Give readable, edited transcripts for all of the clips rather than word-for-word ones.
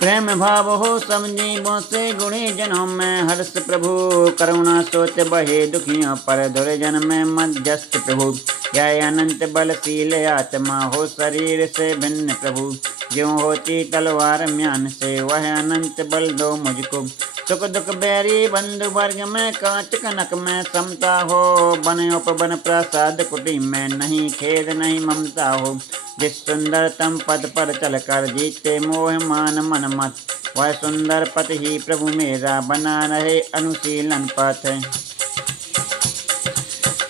प्रेम भाव हो सब जीवों से, गुणी जनों में हर्ष प्रभु। करुणा सोच बहे दुखियों पर, दुर्जन में मध्यस्थ प्रभु। यह अनंत बलशील आत्मा हो शरीर से भिन्न प्रभु। ज्यों होती तलवार म्यान से, वह अनंत बल दो मुझको। सुख दुख बैरी बंधु वर्ग में, कांच कनक में समता हो। बन उपवन प्रसाद कुटी में, नहीं खेद नहीं ममता हो। जिस सुंदरतम पद पर चलकर जीते मोह मान मन मत, वह सुंदर पथ ही प्रभु मेरा बना रहे अनुशीलन पथ।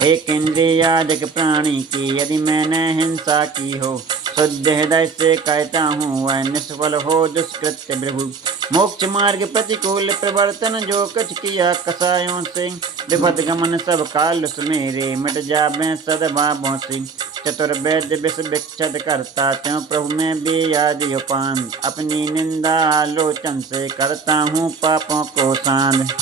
एक इंद्रियादिक प्राणी की यदि मैंने हिंसा की हो, शुद्ध हृदय से कहता हूँ वह निष्फल हो दुष्कृत्य प्रभु। मोक्ष मार्ग प्रतिकूल प्रवर्तन, जो कुछ किया कसायों से। विपद गमन सब काल सुमेरे, मिट जावे सद्भावों से। चतुर्वेद विष विक्षत करता, त्यों प्रभु में भी आदि उपान। अपनी निंदा आलोचन से, करता हूँ पापों को शांत।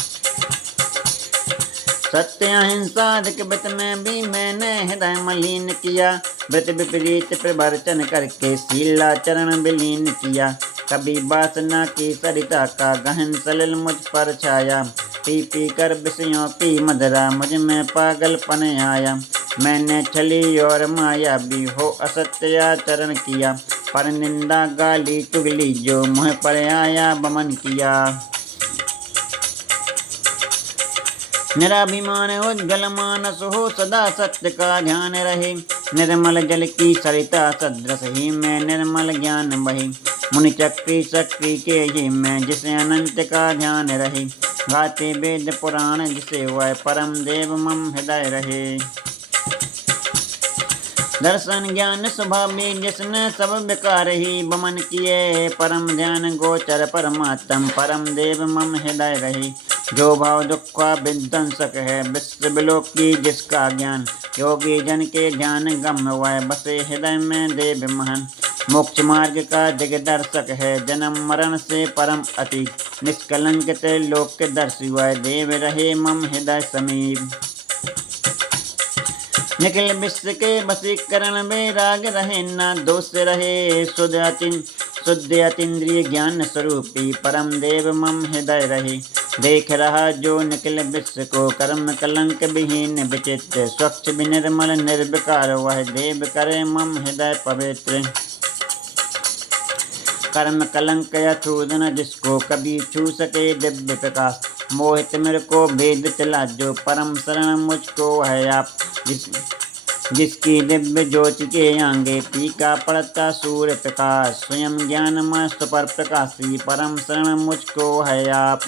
सत्य अहिंसा अधिक व्रत में भी मैंने हृदय मलिन किया। व्रत विपरीत प्रवर्तन करके शीलाचरण विलीन किया। कभी वासना की सरिता का गहन सलिल मुझ पर छाया। पी पी कर विषयों की मदरा, मुझ में पागलपन आया। मैंने छली और माया भी हो असत्याचरण किया। पर निंदा गाली चुगली जो मुँह पर आया बमन किया। निराभिमान उज्ज्वल मानस हो, सदा सत्य का ध्यान रहे। निर्मल जल की सरिता सदृश ही में निर्मल ज्ञान बहे। मुनि चक्री सक्री के ही में, जिसे अनंत का ध्यान रहे। गाते वेद पुराण जिसे वह परम देव मम हृदय रहे। दर्शन ज्ञान स्वभावी जिसने सब विकार ही बमन किए। परम ध्यान गोचर परमात्म, परम देव मम हृदय रहे। जो भाव दुखा विध्वंसक है, विश्व विलोक की जिसका ज्ञान। योगी जन के ज्ञान गम, वह बसे हृदय में देव महान। मोक्ष मार्ग का दिग्दर्शक है, जन्म मरण से परम अति। निष्कलंक लोक के दर्शी, वह देव रहे मम हृदय समीप। निखिल विश्व के वशीकरण में राग रहे, ना दोष रहे। शुद्ध अतीन्द्रिय ज्ञान स्वरूपी, परम देव मम हृदय रहे। देख रहा जो निखिल विश्व को, कर्म कलंक विहीन विचित्र। स्वच्छ विनिर्मल निर्विकार, वह देव करे मम हृदय पवित्र। कर्म कलंक अछूत न जिसको, कभी छू सके दिव्य प्रकाश। मोहित मेरे को भेद चला जो, परम शरण मुझको है आप। जिसकी दिव्य ज्योति के आगे, फीका पड़ता सूर्य प्रकाश। स्वयं ज्ञान मस्त पर प्रकाशी, परम शरण मुझको है आप।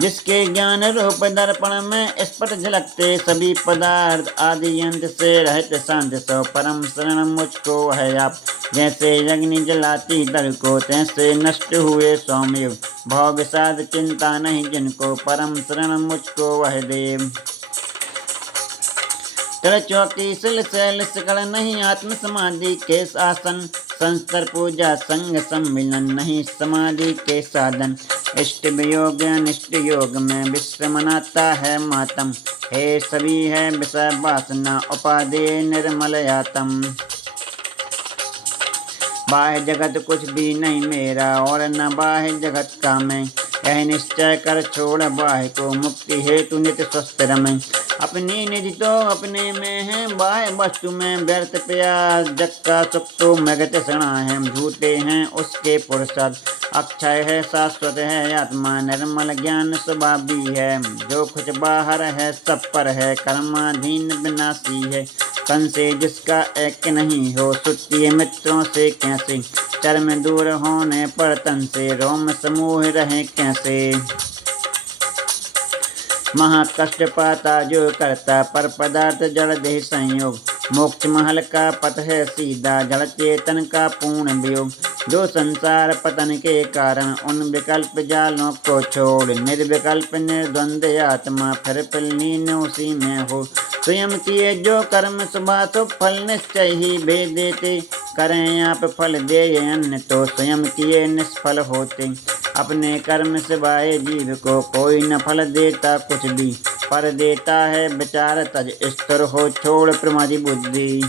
जिसके ज्ञान रूप दर्पण में स्फुट झलकते सभी पदार्थ, आदि अंत से रहित शांत सो, परम शरण मुझको है आप। जैसे अग्नि जलाती दर को, तैसे नष्ट हुए सौम्य। भाव विषाद चिंता नहीं जिनको, परम शरण मुझको वह देव। तर चौकी सिल शैल शिखर नहीं, आत्म समाधि के शासन। संस्तर पूजा संग सम्मिलन नहीं, समाधि के साधन। इष्ट वियोग अनिष्ट योग में, विश्व मनाता है मातम। हे सभी है विषय वासना, उपाधि निर्मल आत्म। बाह्य जगत कुछ भी नहीं मेरा, और न बाह्य जगत का मैं। यह निश्चय कर छोड़ बाह्य को, मुक्ति हेतु नित्य स्वस्थ रमें। अपनी निधि तो अपने में है, बाह्य वस्तु में व्यर्थ प्रयास। जग का सुख तो मगत सणा है, झूठे हैं उसके पुरुषार्थ। अक्षय है शाश्वत है आत्मा, निर्मल ज्ञान स्वभावी है। जो कुछ बाहर है सब पर है, कर्माधीन विनाशी है। तन से जिसका एक नहीं हो, सुत्तीय मित्रों से कैसे। चर्म दूर होने पर तन से, रोम समूह रहे कैसे। महाकष्ट पाता जो करता, पर पदार्थ जड़ देह संयोग। मोक्ष महल का पथ है सीधा, जड़ चेतन का पूर्ण वियोग। जो संसार पतन के कारण, उन विकल्प जालों को छोड़। निर्विकल्प निर्द्वंद्व आत्मा, फिर लीन उसी में हो। स्वयं किए जो कर्म शुभाशुभ, फल निश्चय ही भेद देते। करें आप फल दे अन्य, तो स्वयं किए निष्फल होते। अपने कर्म सिवाय जीव को, कोई न फल देता कुछ भी। पर देता है विचार तज, स्थिर हो छोड़ प्रमादी बुद्धि।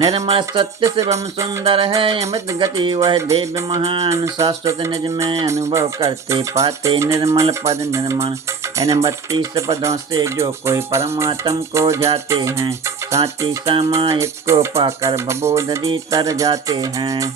निर्मल सत्य शिवम सुंदर है, अमृत गति वह देव महान। शाश्वत निज में अनुभव करते पाते, निर्मल पद निर्मल। इन 32 पदों से जो कोई परमात्म को जाते हैं, साथी सामायिक को पाकर भवोदधि तर जाते हैं।